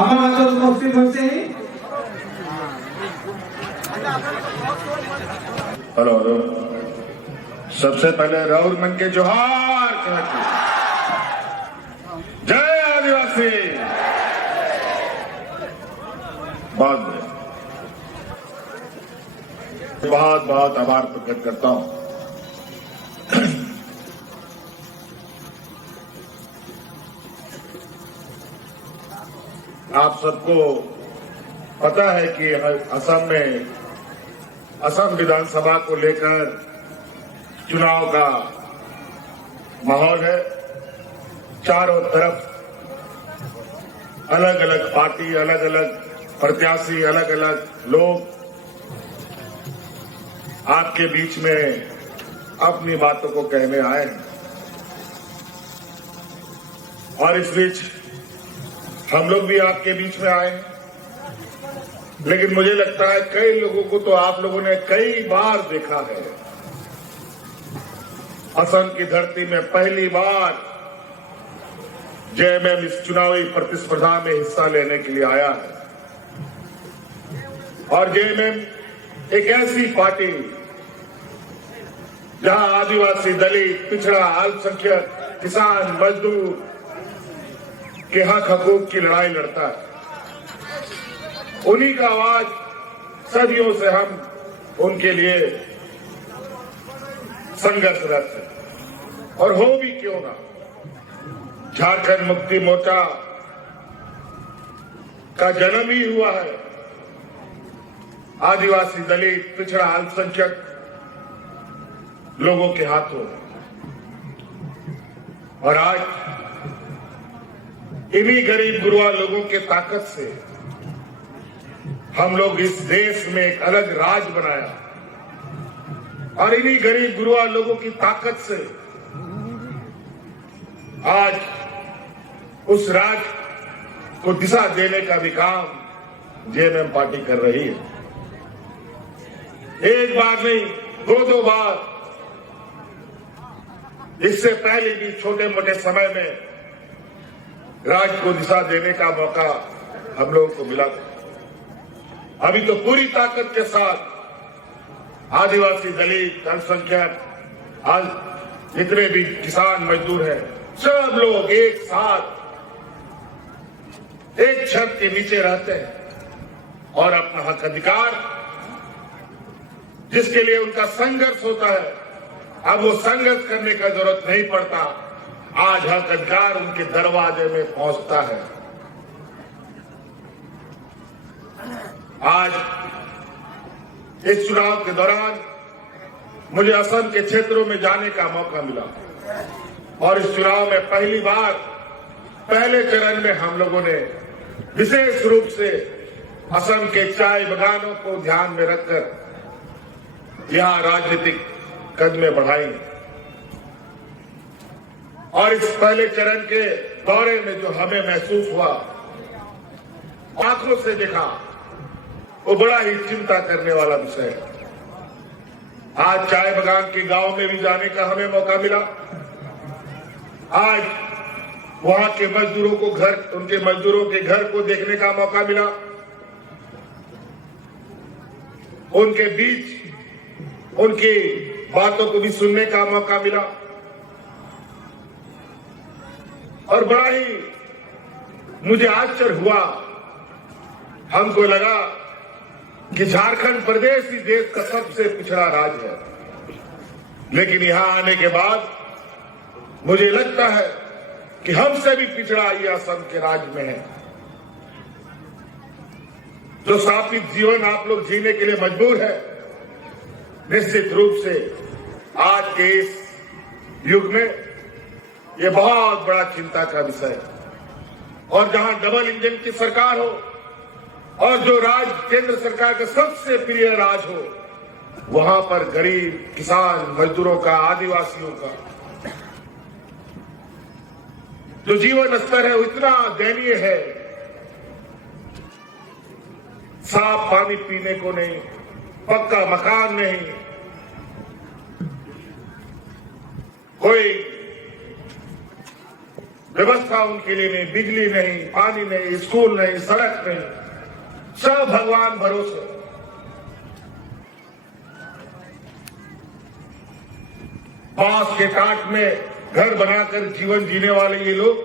আমার মাঝে উপস্থিত হয়েছে हेलो हेलो सबसे पहले राहुल मन के जोहार जय आदिवासी। बहुत बहुत बहुत आभार प्रकट करता हूं। आप सबको पता है कि असम में असम विधानसभा को लेकर चुनाव का माहौल है। चारों तरफ अलग अलग पार्टी, अलग अलग प्रत्याशी, अलग अलग लोग आपके बीच में अपनी बातों को कहने आए हैं और इस बीच हम लोग भी आपके बीच में आए हैं। लेकिन मुझे लगता है कई लोगों को तो आप लोगों ने कई बार देखा है। असम की धरती में पहली बार जेएमएम इस चुनावी प्रतिस्पर्धा में हिस्सा लेने के लिए आया है और जेएमएम एक ऐसी पार्टी जहां आदिवासी, दलित, पिछड़ा, अल्पसंख्यक, किसान, मजदूर के हक हकूक की लड़ाई लड़ता है। उन्हीं का आवाज सदियों से हम उनके लिए संघर्षरत है और हो भी क्यों ना। झारखंड मुक्ति मोर्चा का जन्म ही हुआ है आदिवासी, दलित, पिछड़ा, अल्पसंख्यक लोगों के हाथों और आज इन्हीं गरीब गुरुआ लोगों के ताकत से हम लोग इस देश में एक अलग राज बनाया और इन्हीं गरीब गुरुआ लोगों की ताकत से आज उस राज को दिशा देने का भी काम जेएमएम पार्टी कर रही है। एक बार नहीं, दो बार इससे पहले भी छोटे मोटे समय में राज को दिशा देने का मौका हम लोगों को मिला था। अभी तो पूरी ताकत के साथ आदिवासी, दलित, अल्पसंख्यक, जितने भी किसान मजदूर हैं, सब लोग एक साथ एक छत के नीचे रहते हैं और अपना हक अधिकार जिसके लिए उनका संघर्ष होता है, अब वो संघर्ष करने का जरूरत नहीं पड़ता। आज हक अधिकार उनके दरवाजे में पहुंचता है। आज इस चुनाव के दौरान मुझे असम के क्षेत्रों में जाने का मौका मिला और इस चुनाव में पहली बार पहले चरण में हम लोगों ने विशेष रूप से असम के चाय बागानों को ध्यान में रखकर यहां राजनीतिक कदमें बढ़ाई और इस पहले चरण के दौरे में जो हमें महसूस हुआ, आंखों से देखा, वो बड़ा ही चिंता करने वाला विषय है। आज चाय बागान के गांव में भी जाने का हमें मौका मिला। आज वहां के मजदूरों को उनके मजदूरों के घर को देखने का मौका मिला। उनके बीच उनकी बातों को भी सुनने का मौका मिला और बड़ा ही मुझे आश्चर्य हुआ। हमको लगा कि झारखंड प्रदेश ही देश का सबसे पिछड़ा राज्य है, लेकिन यहां आने के बाद मुझे लगता है कि हमसे भी पिछड़ा ये असम के राज्य में है। जो स्थापित जीवन आप लोग जीने के लिए मजबूर है, निश्चित रूप से आज के इस युग में ये बहुत बड़ा चिंता का विषय है। और जहां डबल इंजन की सरकार हो और जो राज केंद्र सरकार का सबसे प्रिय राज हो, वहां पर गरीब, किसान, मजदूरों का, आदिवासियों का जो जीवन स्तर है वो इतना दयनीय है। साफ पानी पीने को नहीं, पक्का मकान नहीं, कोई व्यवस्था उनके लिए नहीं, बिजली नहीं, पानी नहीं, स्कूल नहीं, सड़क नहीं, सब भगवान भरोसे। बांस के काट में घर बनाकर जीवन जीने वाले ये लोग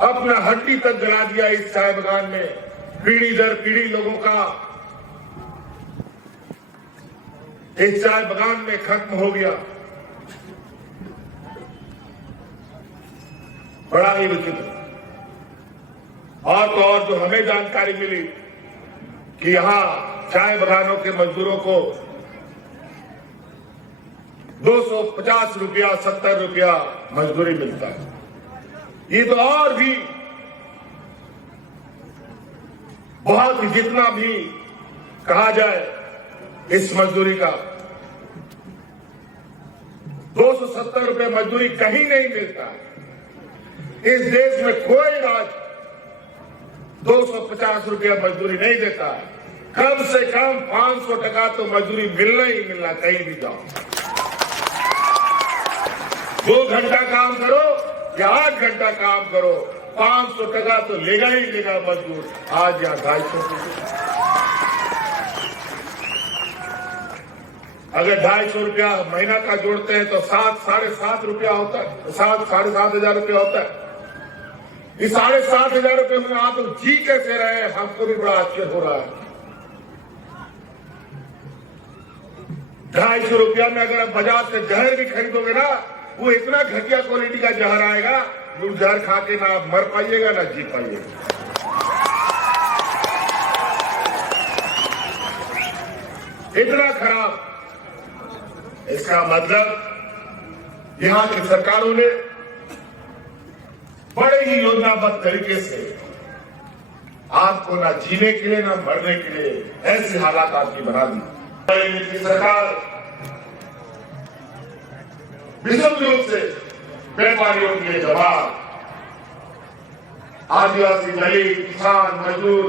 अपना हड्डी तक जला दिया इस चाय बागान में। पीढ़ी दर पीढ़ी लोगों का इस चाय बागान में खत्म हो गया। बड़ा ही विचित्र। और तो और जो हमें जानकारी मिली कि यहां चाय बागानों के मजदूरों को 250 रुपया 70 रुपया मजदूरी मिलता है। ये तो और भी बहुत जितना भी कहा जाए इस मजदूरी का, 270 रुपये मजदूरी कहीं नहीं मिलता। इस देश में कोई राज्य 250 रुपया मजदूरी नहीं देता। कम से कम 500 टका तो मजदूरी मिलना ही मिलना, कहीं भी जाओ। 2 घंटा काम करो या 8 घंटा काम करो, 500 टका तो लेगा ही लेगा मजदूर। आज यहाँ 250। अगर 250 रुपया महीना का जोड़ते हैं तो 7-7.5 रुपया होता है, 7-7.5 हजार रुपया होता है। इस 7.5 हजार रुपये में आप लोग जी कैसे रहे, हमको भी बड़ा आश्चर्य हो रहा है। 250 रुपया में अगर आप बाजार से जहर भी खरीदोगे ना, वो इतना घटिया क्वालिटी का जहर आएगा, वो जहर खा के ना मर पाइएगा ना जी पाइएगा। इतना खराब। इसका मतलब यहां की सरकारों ने बड़े ही योजनाबद्ध तरीके से आपको ना जीने के लिए ना मरने के लिए ऐसी हालात आपकी बना दी। की सरकार विशुद्ध रूप से व्यापारियों के लिए जवाब, आदिवासी, दलित, किसान, मजदूर,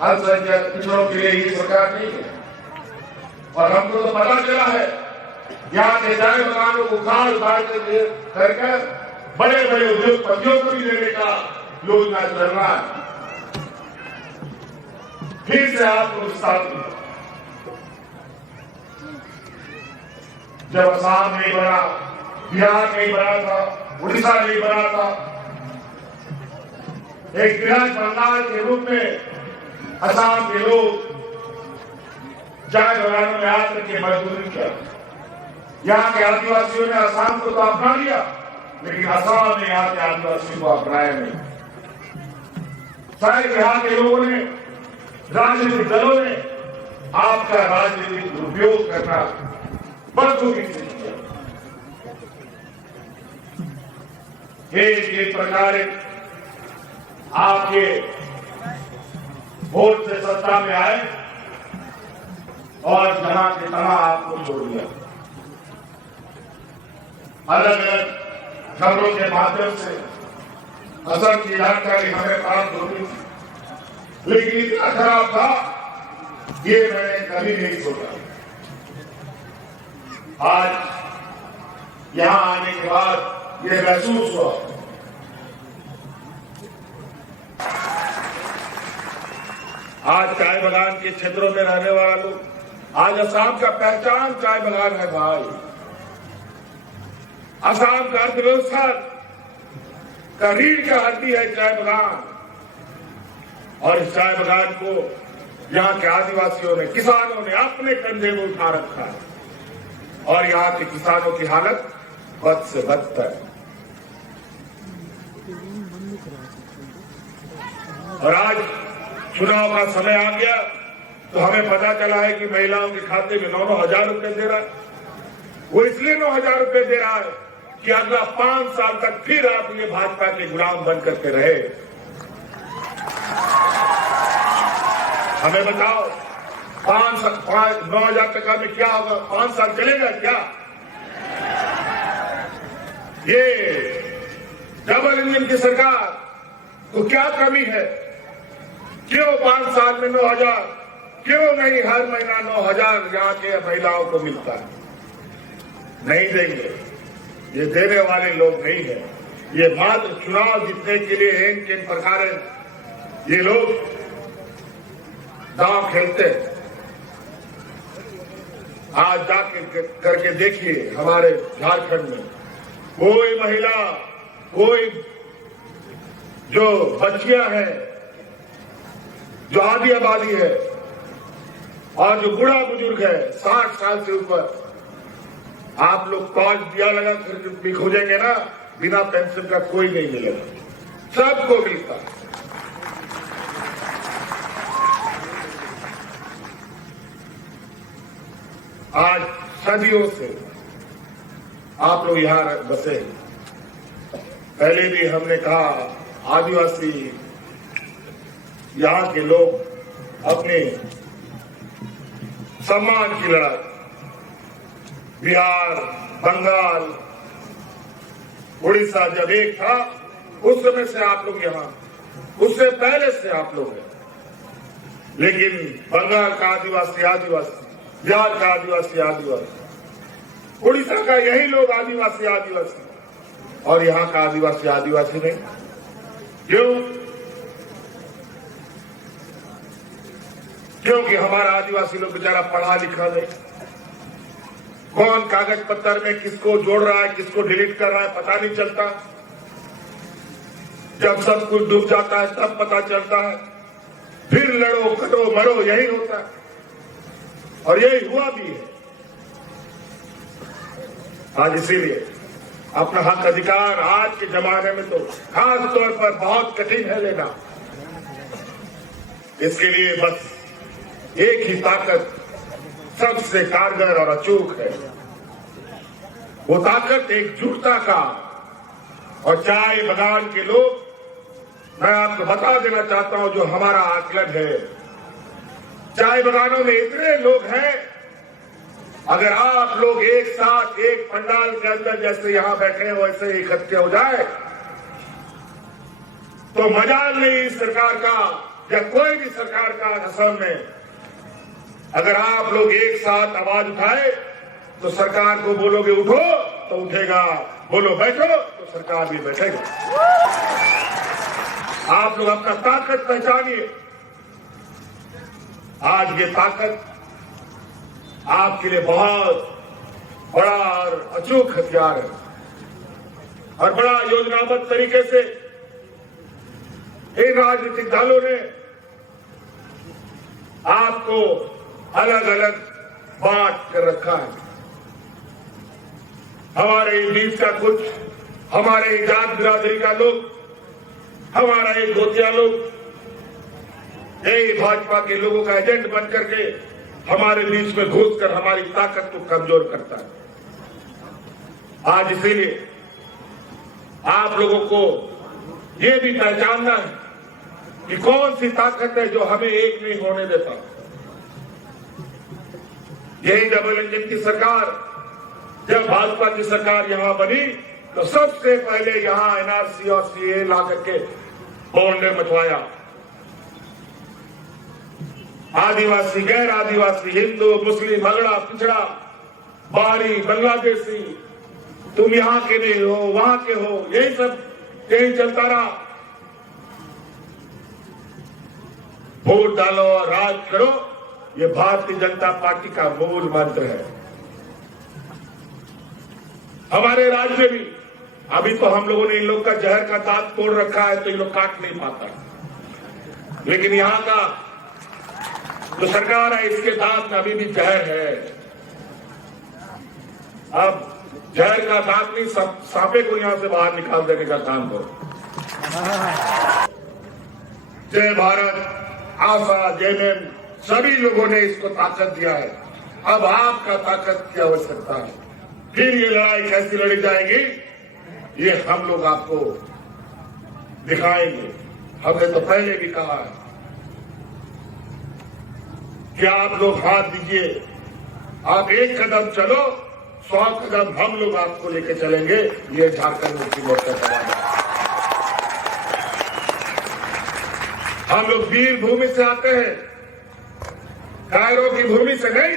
अल्पसंख्यक पिछड़ों के लिए ये सरकार नहीं है। और हमको तो पता चला है यहाँ के चाय बागानों को खाल करके बड़े बड़े उद्योगपतियों को भी देने का योजना चल रहा है। फिर से आपको स्थापित, जब असम नहीं बना, बिहार नहीं बना था, उड़ीसा नहीं बना था, एक विराट बंगाल के रूप में असम के लोग चाय बागानों में आकर के मजदूरी किया। यहाँ के आदिवासियों ने असम को तो अपना लिया, लेकिन असम ने यहाँ के आदिवासियों को अपनाया नहीं। शायद यहाँ के लोगों ने, राजनीतिक दलों ने आपका राजनीतिक दुरुपयोग करना बखूबी किया। एक प्रकार आपके वोट से सत्ता में आए और जहां के तहां आपको छोड़ दिया। अलग अलग खबरों के माध्यम से असम की जानकारी हमें प्राप्त होती, लेकिन इतना खराब था ये मैंने कभी नहीं सोचा। आज यहां आने के बाद ये महसूस हुआ। आज चाय बागान के क्षेत्रों में रहने वाला लोग, आज असम का पहचान चाय बागान है भाई। असम का अर्थव्यवस्था का रीढ़ का हड्डी है चाय बागान। और इस चाय बागान को यहाँ के आदिवासियों ने, किसानों ने अपने कंधे में उठा रखा है। और यहाँ के किसानों की हालत बद से बदतर है। और आज चुनाव का समय आ गया तो हमें पता चला है कि महिलाओं के खाते में 9-9 हजार रुपए दे रहा है। वो इसलिए 9 हजार रुपए दे रहा है कि अगला 5 साल तक फिर आप ये भाजपा के गुलाम बन करके रहे। हमें बताओ 9 हजार टका में क्या होगा? 5 साल चलेगा क्या? ये डबल इंजन की सरकार को क्या कमी है? क्यों 5 साल में 9 हजार? क्यों नहीं हर महीना 9 हजार यहाँ के महिलाओं को मिलता है? नहीं देंगे। ये देने वाले लोग नहीं है। ये मात्र चुनाव जीतने के लिए इन किन प्रकार ये लोग दांव खेलते हैं। आज जाके करके देखिए हमारे झारखंड में कोई महिला, कोई जो बच्चियां हैं, जो आधी आबादी है और जो बूढ़ा बुजुर्ग है 60 साल से ऊपर, आप लोग 5 दिया लगा कर भी खोजेंगे ना, बिना पेंशन का कोई नहीं मिलेगा, सबको मिलता है। आज सदियों से आप लोग यहां बसे। पहले भी हमने कहा आदिवासी यहां के लोग अपने सम्मान की लड़ाई बिहार, बंगाल, उड़ीसा जब एक था उस समय से आप लोग यहां, उससे पहले से आप लोग हैं। लेकिन बंगाल का आदिवासी आदिवासी, बिहार का आदिवासी आदिवासी, उड़ीसा का यही लोग आदिवासी आदिवासी, और यहां का आदिवासी आदिवासी नहीं। क्यों? क्योंकि हमारा आदिवासी लोग बेचारा पढ़ा लिखा नहीं। कौन कागज पत्तर में किसको जोड़ रहा है, किसको डिलीट कर रहा है, पता नहीं चलता। जब सब कुछ डूब जाता है तब पता चलता है। फिर लड़ो, कटो, मरो, यही होता है और यही हुआ भी है। आज इसीलिए अपना हक अधिकार आज के जमाने में तो खास तौर पर बहुत कठिन है लेना। इसके लिए बस एक ही ताकत सबसे कारगर और अचूक है, वो ताकत एकजुटता का। और चाय बगान के लोग, मैं आपको बता देना चाहता हूं जो हमारा आकलन है, चाय बगानों में इतने लोग हैं, अगर आप लोग एक साथ एक पंडाल के अंदर जैसे यहां बैठे हैं वैसे ही इकट्ठे हो जाए तो मजाल नहीं सरकार का या कोई भी सरकार का असम में। अगर आप लोग एक साथ आवाज उठाए तो सरकार को बोलोगे उठो तो उठेगा, बोलो बैठो तो सरकार भी बैठेगा। आप लोग अपना ताकत पहचानिए। आज ये ताकत आपके लिए बहुत बड़ा और अचूक हथियार है और बड़ा योजनाबद्ध तरीके से इन राजनीतिक दलों ने आपको अलग अलग बांट कर रखा है। हमारे बीच का कुछ, हमारे जात बिरादरी का लोग, हमारा एक गोतिया लोग, यही भाजपा के लोगों का एजेंट बन करके हमारे बीच में घुसकर हमारी ताकत को कमजोर करता है। आज इसीलिए आप लोगों को ये भी पहचानना है कि कौन सी ताकत है जो हमें एक नहीं होने देता। यही डबल इंजन की सरकार, जब भाजपा की सरकार यहां बनी तो सबसे पहले यहां एनआरसी और सीए ला करके बोलने मचवाया। आदिवासी, गैर आदिवासी, हिंदू, मुस्लिम, अगड़ा, पिछड़ा, बाहरी, बांग्लादेशी, तुम यहां के नहीं हो, वहां के हो, यही सब यही चलता रहा। वोट डालो और राज करो, ये भारतीय जनता पार्टी का मूल मंत्र है। हमारे राज्य में भी अभी तो हम लोगों ने इन लोग का जहर का दांत तोड़ रखा है तो ये लोग काट नहीं पाता, लेकिन यहां का जो सरकार है इसके दांत में अभी भी जहर है। अब जहर का दांत नहीं, सांपे को यहां से बाहर निकाल देने का काम करो। जय भारत, आशा, जयमेम, सभी लोगों ने इसको ताकत दिया है। अब आपका ताकत की आवश्यकता है। फिर ये लड़ाई कैसी लड़ी जाएगी ये हम लोग आपको दिखाएंगे। हमने तो पहले भी कहा है कि आप लोग हाथ दीजिए, आप एक कदम चलो, 100 कदम हम लोग आपको लेके चलेंगे। ये झारखंड मुक्ति मोर्चा का वादा है। हम लोग वीर भूमि से आते हैं, कायरों की भूमि से नहीं।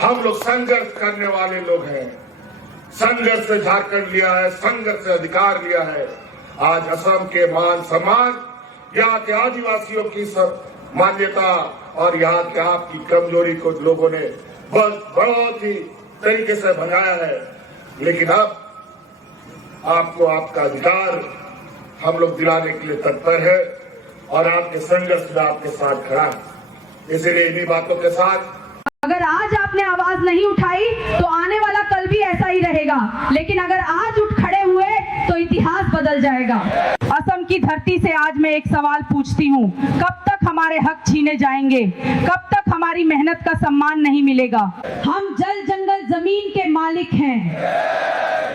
हम लोग संघर्ष करने वाले लोग हैं, संघर्ष से झारखंड लिया है, संघर्ष से अधिकार लिया है। आज असम के मान सम्मान, यहाँ के आदिवासियों की मान्यता और यहाँ के आपकी कमजोरी को लोगों ने बहुत ही तरीके से भगाया है। लेकिन अब आपको आपका अधिकार हम लोग दिलाने के लिए तत्पर है और आपके संघर्ष में आपके साथ खड़ा है। इसलिए इन्हीं बातों के साथ अगर आज आपने आवाज नहीं उठाई तो आने वाला कल भी ऐसा ही रहेगा, लेकिन अगर आज उठ खड़े हुए तो इतिहास बदल जाएगा। असम की धरती से आज मैं एक सवाल पूछती हूँ, कब तक हमारे हक छीने जाएंगे? कब तक हमारी मेहनत का सम्मान नहीं मिलेगा? हम जल जंगल जमीन के मालिक हैं,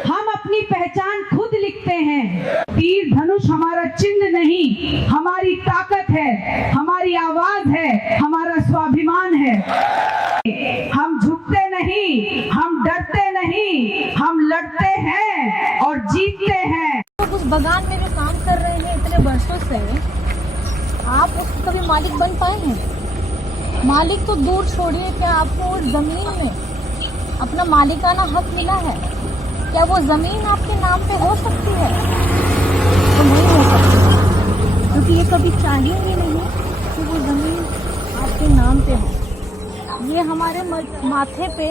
हम अपनी पहचान खुद लिखते हैं। तीर धनुष हमारा चिन्ह नहीं, हमारी ताकत है, हमारी आवाज है, हमारा स्वाभिमान है। हम झुकते नहीं, हम डरते नहीं, हम लड़ते हैं और जीतते हैं। तो उस बगान में जो काम कर रहे हैं इतने वर्षों से, आप उसके कभी मालिक बन पाए हैं? मालिक तो दूर छोड़िए, क्या आपको उस जमीन में अपना मालिकाना हक मिला है? क्या वो जमीन आपके नाम पे हो सकती है? तो नहीं हो सकती, क्योंकि ये कभी चाहेंगे नहीं कि वो जमीन आपके नाम पे हो। ये हमारे माथे पे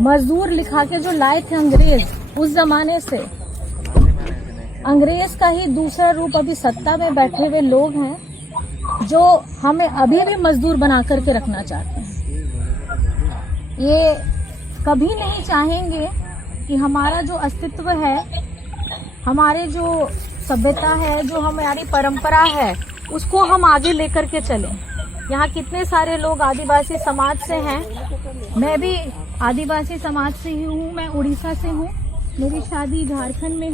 मजदूर लिखा के जो लाए थे अंग्रेज, उस जमाने से अंग्रेज का ही दूसरा रूप अभी सत्ता में बैठे हुए लोग हैं जो हमें अभी भी मजदूर बना करके रखना चाहते हैं। ये कभी नहीं चाहेंगे कि हमारा जो अस्तित्व है, हमारे जो सभ्यता है, जो हमारी परंपरा है, उसको हम आगे लेकर के चलें। यहाँ कितने सारे लोग आदिवासी समाज से हैं। मैं भी आदिवासी समाज से ही हूँ, मैं उड़ीसा से हूँ, मेरी शादी झारखंड में